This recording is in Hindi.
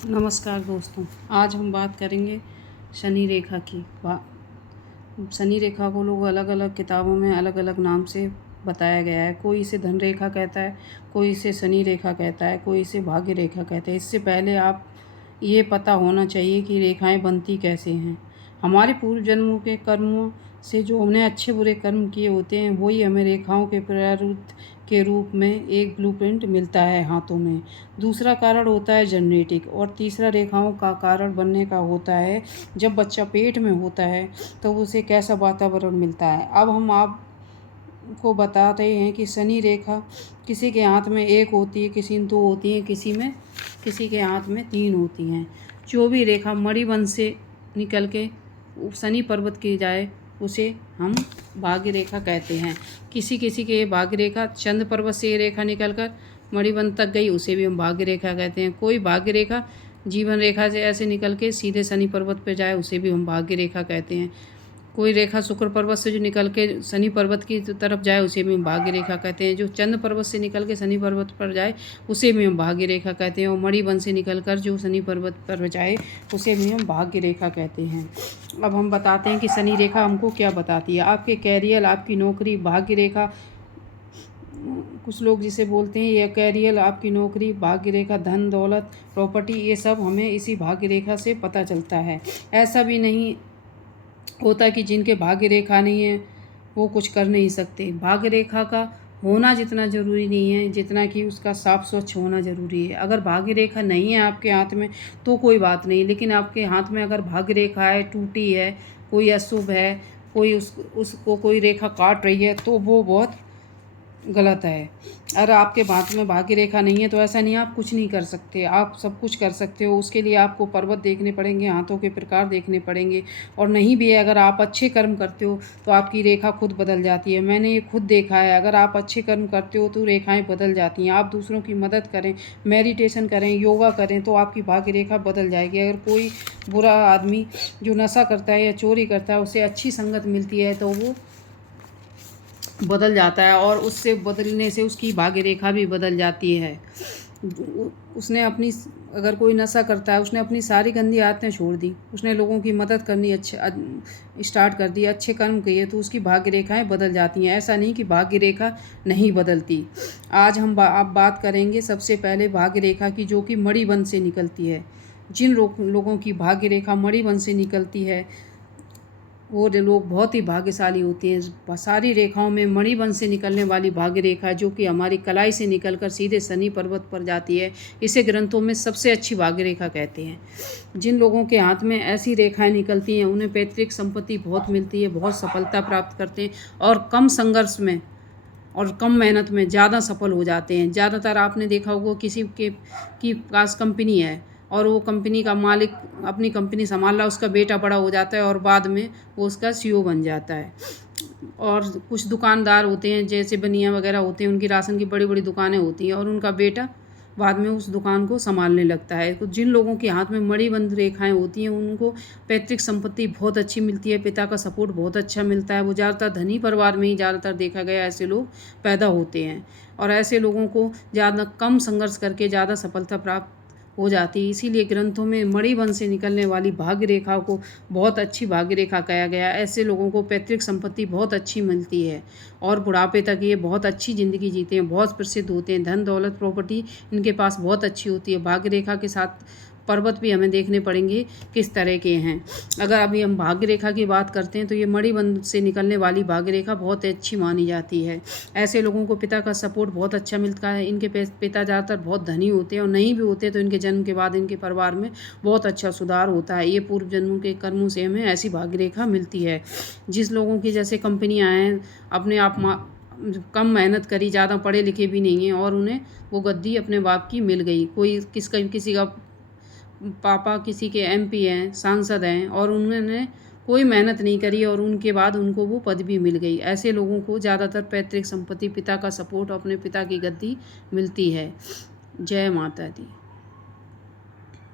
नमस्कार दोस्तों, आज हम बात करेंगे शनि रेखा की। शनि रेखा को लोग अलग अलग किताबों में अलग अलग नाम से बताया गया है। कोई इसे धन रेखा कहता है, कोई इसे शनि रेखा कहता है, कोई इसे भाग्य रेखा कहते हैं। इससे पहले आप ये पता होना चाहिए कि रेखाएं बनती कैसे हैं। हमारे पूर्व जन्मों के कर्मों से जो हमने अच्छे बुरे कर्म किए होते हैं, वही हमें रेखाओं के प्रारूप के रूप में एक ब्लूप्रिंट मिलता है हाथों में। दूसरा कारण होता है जेनेटिक, और तीसरा रेखाओं का कारण बनने का होता है जब बच्चा पेट में होता है तो उसे कैसा वातावरण मिलता है। अब हम आपको बता रहे हैं कि शनि रेखा किसी के हाथ में एक होती है, किसी में दो होती है, किसी के हाथ में तीन होती हैं। जो भी रेखा मणिबंध से निकल के शनि पर्वत की जाए उसे हम भाग्य रेखा कहते हैं। किसी किसी के भाग्य रेखा चंद्र पर्वत से ये रेखा निकलकर मणिबंध तक गई, उसे भी हम भाग्य रेखा कहते हैं। कोई भाग्य रेखा जीवन रेखा से ऐसे निकल के सीधे शनि पर्वत पर जाए, उसे भी हम भाग्य रेखा कहते हैं। कोई रेखा शुक्र पर्वत से जो निकल के शनि पर्वत की तरफ जाए, उसे भी हम भाग्य रेखा कहते हैं। जो चंद्र पर्वत से निकल के शनि पर्वत पर जाए, उसे भी हम भाग्य रेखा कहते हैं। और मणिबंध से निकल कर जो शनि पर्वत पर जाए, उसे भी हम भाग्य रेखा कहते हैं। अब हम बताते हैं कि शनि रेखा हमको क्या बताती है। आपके कैरियर, आपकी नौकरी, भाग्य रेखा, कुछ लोग जिसे बोलते हैं, यह कैरियर, आपकी नौकरी, भाग्य रेखा, धन दौलत, प्रॉपर्टी, ये सब हमें इसी भाग्य रेखा से पता चलता है। ऐसा भी नहीं होता कि जिनके भाग्य रेखा नहीं है वो कुछ कर नहीं सकते। भाग्य रेखा का होना जितना ज़रूरी नहीं है जितना कि उसका साफ स्वच्छ होना ज़रूरी है। अगर भाग्य रेखा नहीं है आपके हाथ में तो कोई बात नहीं, लेकिन आपके हाथ में अगर भाग्य रेखा है, टूटी है, कोई अशुभ है, कोई उसको कोई रेखा काट रही है, तो वो बहुत गलत है। अगर आपके हाथ में भाग्य रेखा नहीं है तो ऐसा नहीं आप कुछ नहीं कर सकते, आप सब कुछ कर सकते हो। उसके लिए आपको पर्वत देखने पड़ेंगे, हाथों के प्रकार देखने पड़ेंगे। और नहीं भी है, अगर आप अच्छे कर्म करते हो तो आपकी रेखा खुद बदल जाती है। मैंने ये खुद देखा है, अगर आप अच्छे कर्म करते हो तो रेखाएं बदल जाती हैं। आप दूसरों की मदद करें, मेडिटेशन करें, योगा करें, तो आपकी भाग्य रेखा बदल जाएगी। अगर कोई बुरा आदमी जो नशा करता है या चोरी करता है, उसे अच्छी संगत मिलती है तो वो बदल जाता है, और उससे बदलने से उसकी भाग्य रेखा भी बदल जाती है। उसने अपनी, अगर कोई नशा करता है, उसने अपनी सारी गंदी आदतें छोड़ दी, उसने लोगों की मदद करनी स्टार्ट कर दी, अच्छे कर्म किए, तो उसकी भाग्य रेखाएं बदल जाती हैं। ऐसा नहीं कि भाग्य रेखा नहीं बदलती। आज हम आप बात करेंगे सबसे पहले भाग्य रेखा की, जो कि मणिबंध से निकलती है। जिन लोगों की भाग्य रेखा मणिबंध से निकलती है वो लोग बहुत ही भाग्यशाली होते हैं। सारी रेखाओं में मणिबंध से निकलने वाली भाग्य रेखा, जो कि हमारी कलाई से निकलकर सीधे शनि पर्वत पर जाती है, इसे ग्रंथों में सबसे अच्छी भाग्य रेखा कहते हैं। जिन लोगों के हाथ में ऐसी रेखाएं निकलती हैं उन्हें पैतृक संपत्ति बहुत मिलती है, बहुत सफलता प्राप्त करते हैं, और कम संघर्ष में और कम मेहनत में ज़्यादा सफल हो जाते हैं। ज़्यादातर आपने देखा होगा किसी की पास कंपनी है और वो कंपनी का मालिक अपनी कंपनी संभाल रहा, उसका बेटा बड़ा हो जाता है और बाद में वो उसका सीईओ बन जाता है। और कुछ दुकानदार होते हैं, जैसे बनिया वगैरह होते हैं, उनकी राशन की बड़ी बड़ी दुकानें होती हैं और उनका बेटा बाद में उस दुकान को संभालने लगता है। तो जिन लोगों के हाथ में मणिबंध रेखाएं होती हैं उनको पैतृक संपत्ति बहुत अच्छी मिलती है, पिता का सपोर्ट बहुत अच्छा मिलता है। वो ज़्यादातर धनी परिवार में ही ज़्यादातर देखा गया ऐसे लोग पैदा होते हैं, और ऐसे लोगों को ज़्यादा कम संघर्ष करके ज़्यादा सफलता प्राप्त हो जाती है। इसीलिए ग्रंथों में मणिबंध से निकलने वाली भाग्य रेखा को बहुत अच्छी भाग्य रेखा कहा गया। ऐसे लोगों को पैतृक संपत्ति बहुत अच्छी मिलती है और बुढ़ापे तक ये बहुत अच्छी ज़िंदगी जीते हैं, बहुत प्रसिद्ध होते हैं। धन दौलत प्रॉपर्टी इनके पास बहुत अच्छी होती है। भाग्य रेखा के साथ पर्वत भी हमें देखने पड़ेंगे किस तरह के हैं। अगर अभी हम भाग्य रेखा की बात करते हैं तो ये मणिबंध से निकलने वाली भाग्य रेखा बहुत अच्छी मानी जाती है। ऐसे लोगों को पिता का सपोर्ट बहुत अच्छा मिलता है। इनके पिता ज़्यादातर बहुत धनी होते हैं, और नहीं भी होते तो इनके जन्म के बाद इनके परिवार में बहुत अच्छा सुधार होता है। ये पूर्व जन्मों के कर्मों से हमें ऐसी भाग्य रेखा मिलती है। जिस लोगों की जैसे कंपनियाँ हैं, अपने आप कम मेहनत करी, ज़्यादा पढ़े लिखे भी नहीं हैं, और उन्हें वो गद्दी अपने बाप की मिल गई। कोई किसी का पापा किसी के एमपी हैं, सांसद हैं, और उन्होंने कोई मेहनत नहीं करी और उनके बाद उनको वो पदवी मिल गई। ऐसे लोगों को ज़्यादातर पैतृक संपत्ति, पिता का सपोर्ट, अपने पिता की गद्दी मिलती है। जय माता दी।